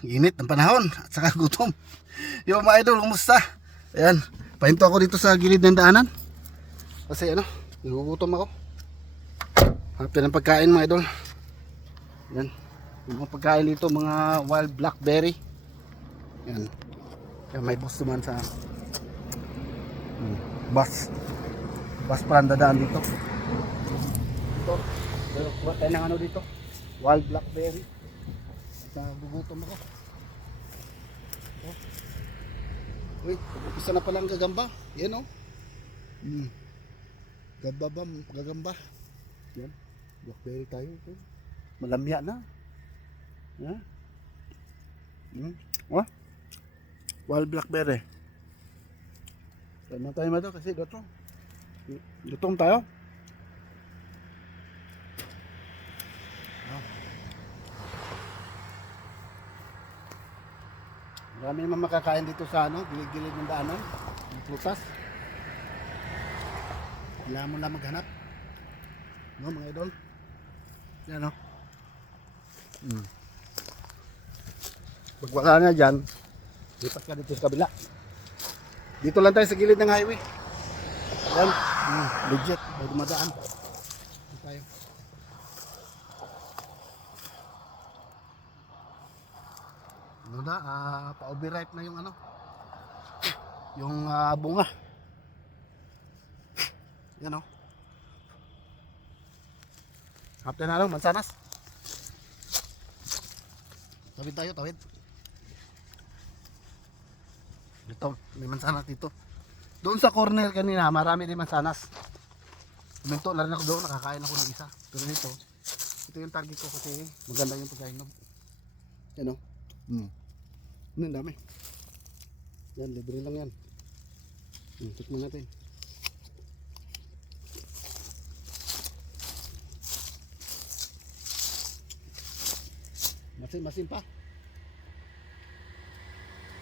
Init ng panahon at saka gutom. Yung mga idol, kumusta? Ayan, pahinto ako dito sa gilid ng daanan. Kasi ano, nagugutom ako. Hanap ng pagkain mga idol. Ayan, yung mga pagkain dito, mga wild blackberry. Ayan, ayan may bus naman sa bus pa ang dadaan dito. Ito, kuha tayo ng ano dito, wild blackberry. Nagugutom ako. Uy, isa na palang gagamba. Yan o. Gagamba. Yan. Blackberry tayo. Ito. Malamya na. Ha? Oh? Wild blackberry. Saan na tayo mado kasi gutom. Gutom tayo. Marami naman makakain dito sa ano, gilid-gilid ng daanan, ng prutas. Kailangan mo lang maghanap. No, mga idol. Yan o. Pag wala na dyan, lipat ka dito sa kabila. Dito lang tayo sa gilid ng highway. Yan. Legit. May dumadaan. Dito tayo. Ano na, pa-overripe na yung ano, yung bunga. Yan o. Hapte na lang, mansanas. Tawid tayo, tawid. Ito, may mansanas dito. Doon sa corner kanina, marami din mansanas. Minto na rin ako doon, nakakain ako ng isa. Pero ito yung target ko kasi maganda yung pagkainom. Yan o. Ang dami. Yan, libre lang yan. Tikman natin. Masin pa.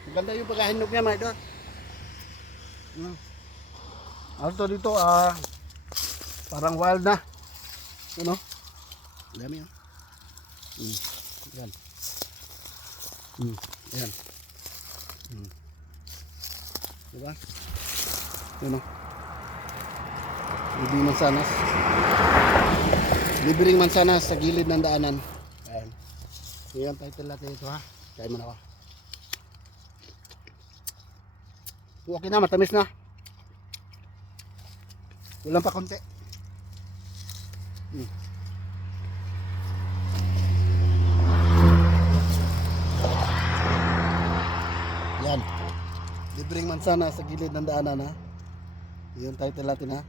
Maganda yung pagkahinog niya, mga idol. Ano dito, parang wild na. Ano? Dami yun. Yan. Ayan. Diba? Yun o. Libreng mansanas. Libreng mansanas sa gilid ng daanan. Ayan. Ayan, title natin ito ha. Kaya mo na ako. Okay na, matamis na. Kulang pa konti. Yan. Libreng mansana sa gilid ng daanan ha. Yung title natin ha.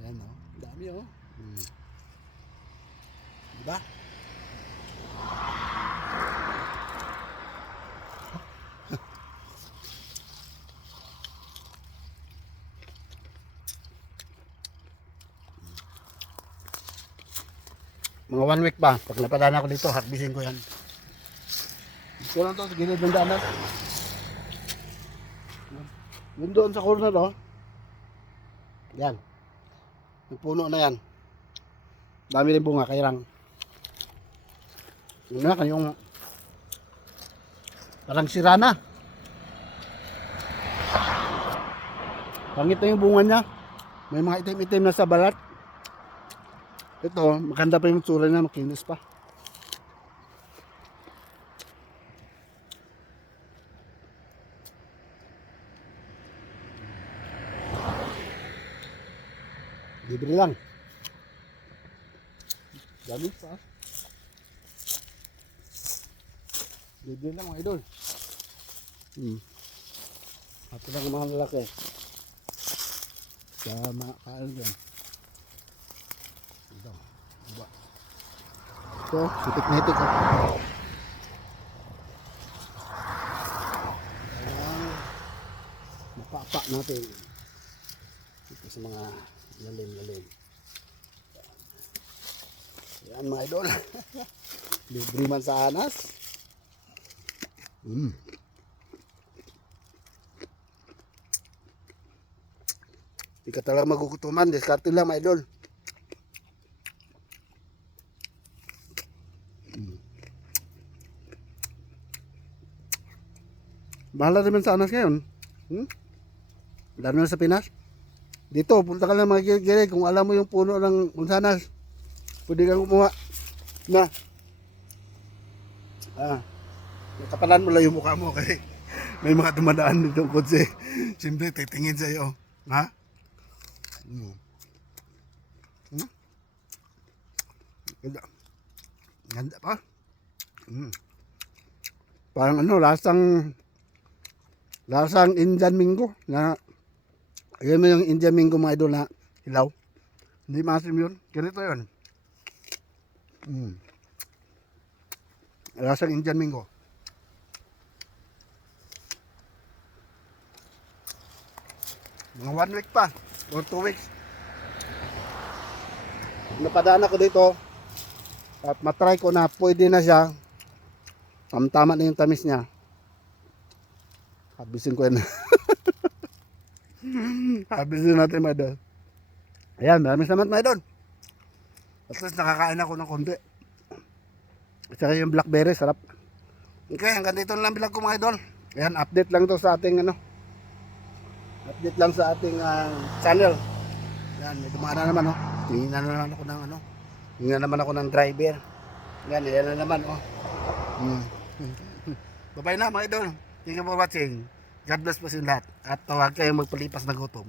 Ayan o. Dami o. Diba? Mga 1 week pa. Pag napadaan ako dito, harbisin ko yan. Ito lang to sa gilid ng daanan. Yun doon sa corner oh. Yan. Yung puno na yan. Dami rin bunga, kairang. Yun na, yung parang sirana. Pangit na yung bunga niya. May mga itim-itim na sa balat. Ito, maganda pa yung tsura niya, makinis pa. Libre lang. Dami pa. Libre lang mga idol. Ito lang ang mga lalaki. Sama kain dyan. Ito. Diba? Ito, sitik-nitik. Ayan. Mapapa natin. Ito sa mga lalim-lalim. Ayan mga idol. Libre mansanas. Hindi ka talaga magugutuman. Diskarte lang mga idol. Mahal na rin sa anas ngayon. Lalo na sa Pinas. Dito, punta ka lang mga gilid. Kung alam mo yung puno ng mansanas, pwede kang kumuha. Na. Nakapalan mo lang yung mukha mo kasi may mga dumadaan dito ng kotse. Siyempre, titingin sa'yo. Ha? Ganda. Ganda pa. Parang lasang Indian Mingo na ayan mo yung Indian Mingo mga idol na hilaw. Hindi masim yun. Ganito yun. Lasang Indian Mingo. Mga 1 week pa or 2 weeks. Napadaan ako dito at matry ko na pwede na siya. Tama na yung tamis niya. Habisin ko yan. Habisin natin mga idol. Ayan, maraming salamat mga idol. At least nakakain ako ng konti. At saka yung blackberry, sarap. Okay, hanggang dito lang bilang ko mga idol. Ayan, update lang to sa ating update lang sa ating channel. Ayan, may dumaan na naman tingin na naman ako ng tingin na naman ako ng driver. Ayan, ayan na naman Bye-bye na mga idol. Thank you for watching. God bless po sa lahat. At huwag kayong magpalipas ng gutom.